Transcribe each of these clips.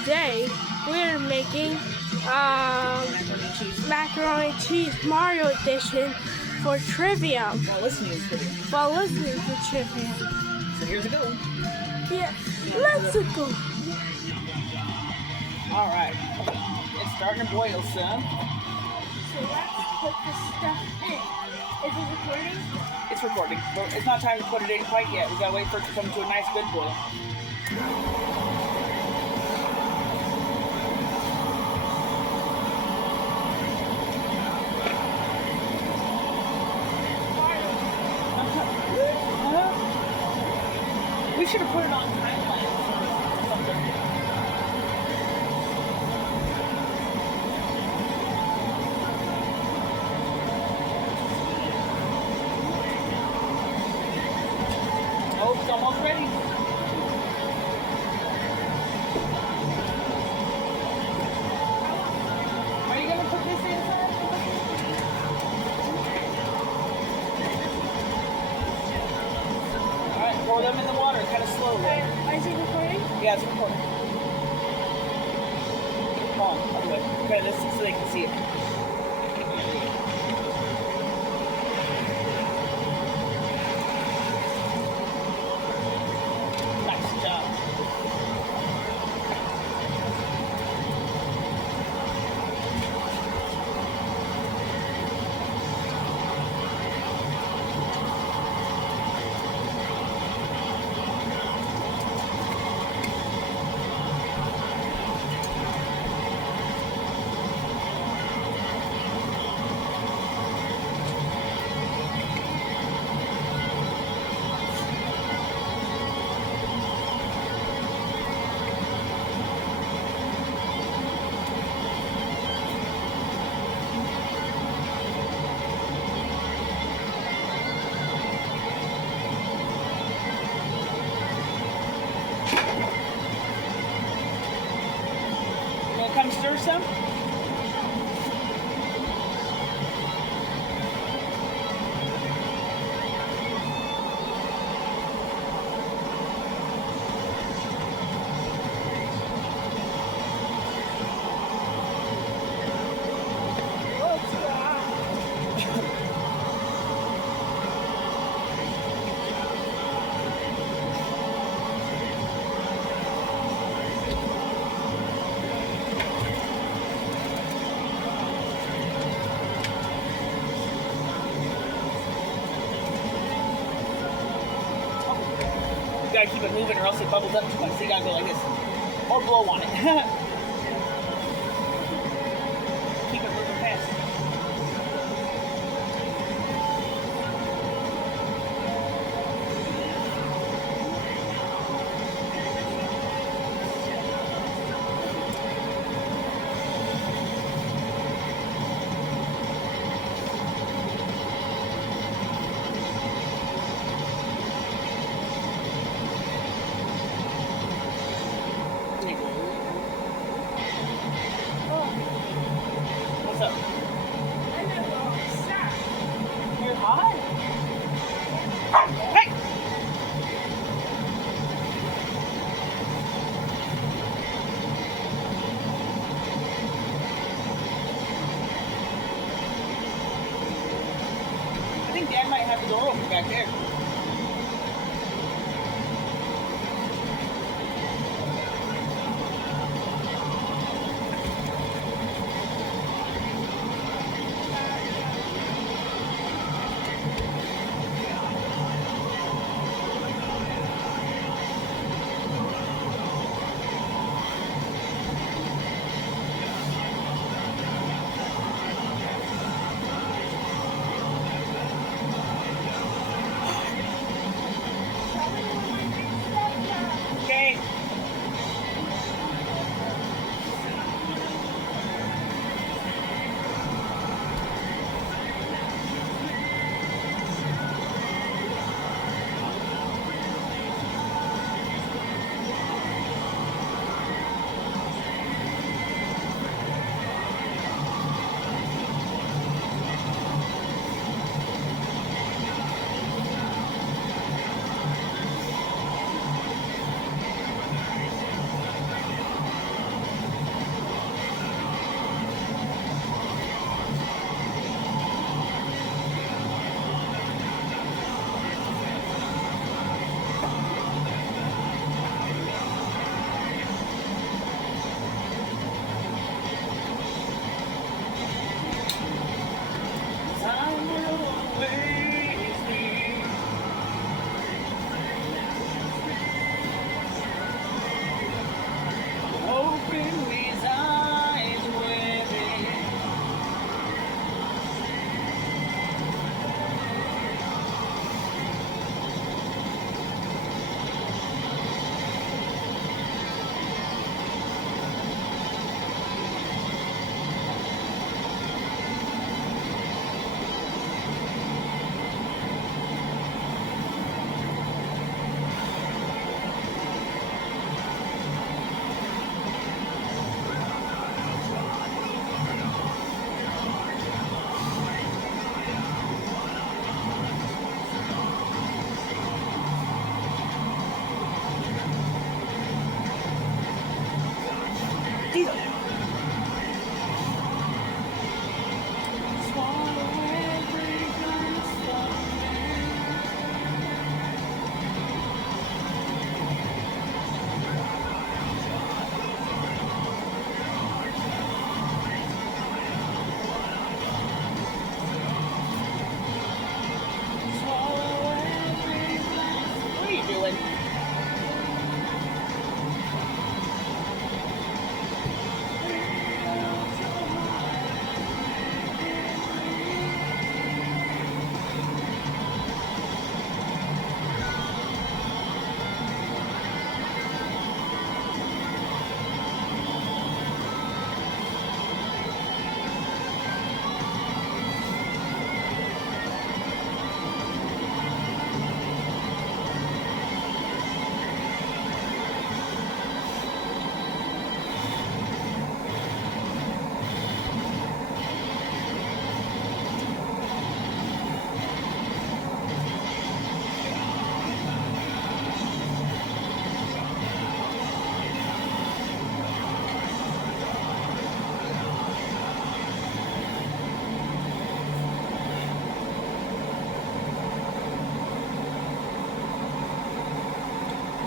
today we're making macaroni cheese Mario edition for Trivium. While listening to Trivium. While listening to Trivium. So here's a go. Yeah, let's go. Alright. It's starting to boil, son. So let's put the stuff in. Is it recording? It's recording, but it's not time to put it in quite yet. We gotta wait for it to come to a nice good boil. We should have put it on time lapse or something. Oh, it's almost ready. Are you gonna put this inside? Alright, pour them in the water kind of slowly. Is it recording? Yeah, it's recording. Come on, I'll do it. Okay, this is so they can see it. Nice job. You want to come stir some? You gotta keep it moving or else it bubbles up too much. So you gotta go like this. Or blow on it. Keep it moving fast. What's up? You're hot? Hey! I think Dad might have the door open back there. Either. What are you doing?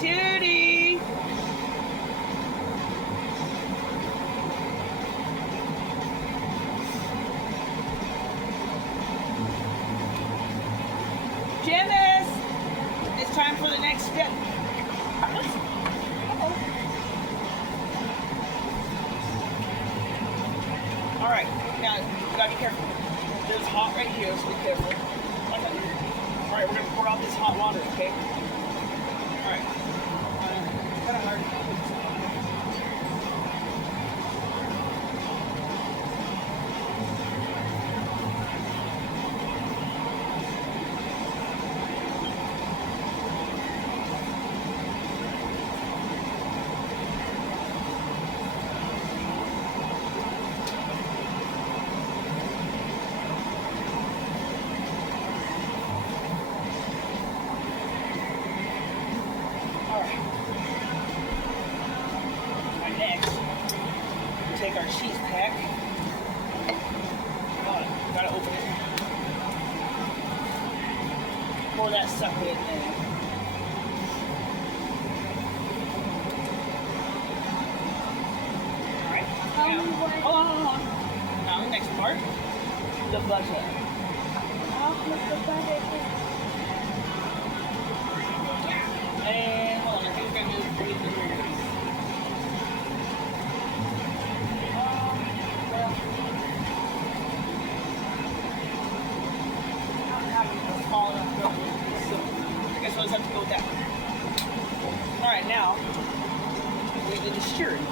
Judy! Jimmis! It's time for the next step. Alright, now you gotta be careful. There's hot right here, so be careful. Alright, we're gonna pour out this hot water, okay? Alright. Kind of hard. Take our cheese pack. Gotta open it. Pour that sucker in there. Alright. Hold on. Now the next part. The butter. I'll put the butter in. And hold on, I think we're gonna do the ingredients. Small enough to go with, so I guess we'll just have to go with that. Alright, now we do the stirring.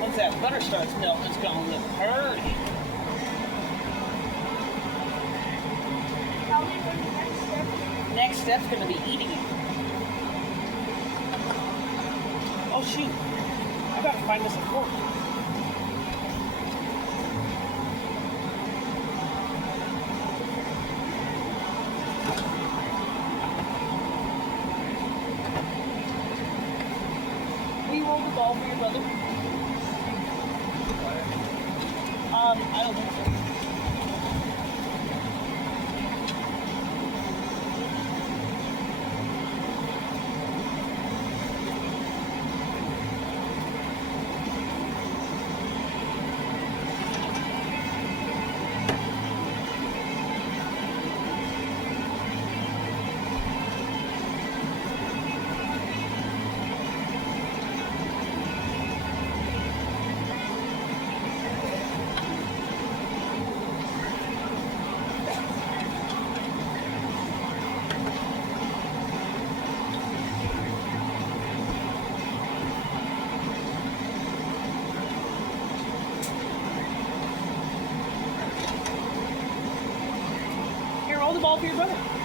Once that butter starts melting, it's gonna look pretty. Tell me what the next step is. Next step's gonna be eating it. Oh shoot, I gotta find us a fork. Will you roll the ball for your brother? I don't think so. Roll the ball for your brother.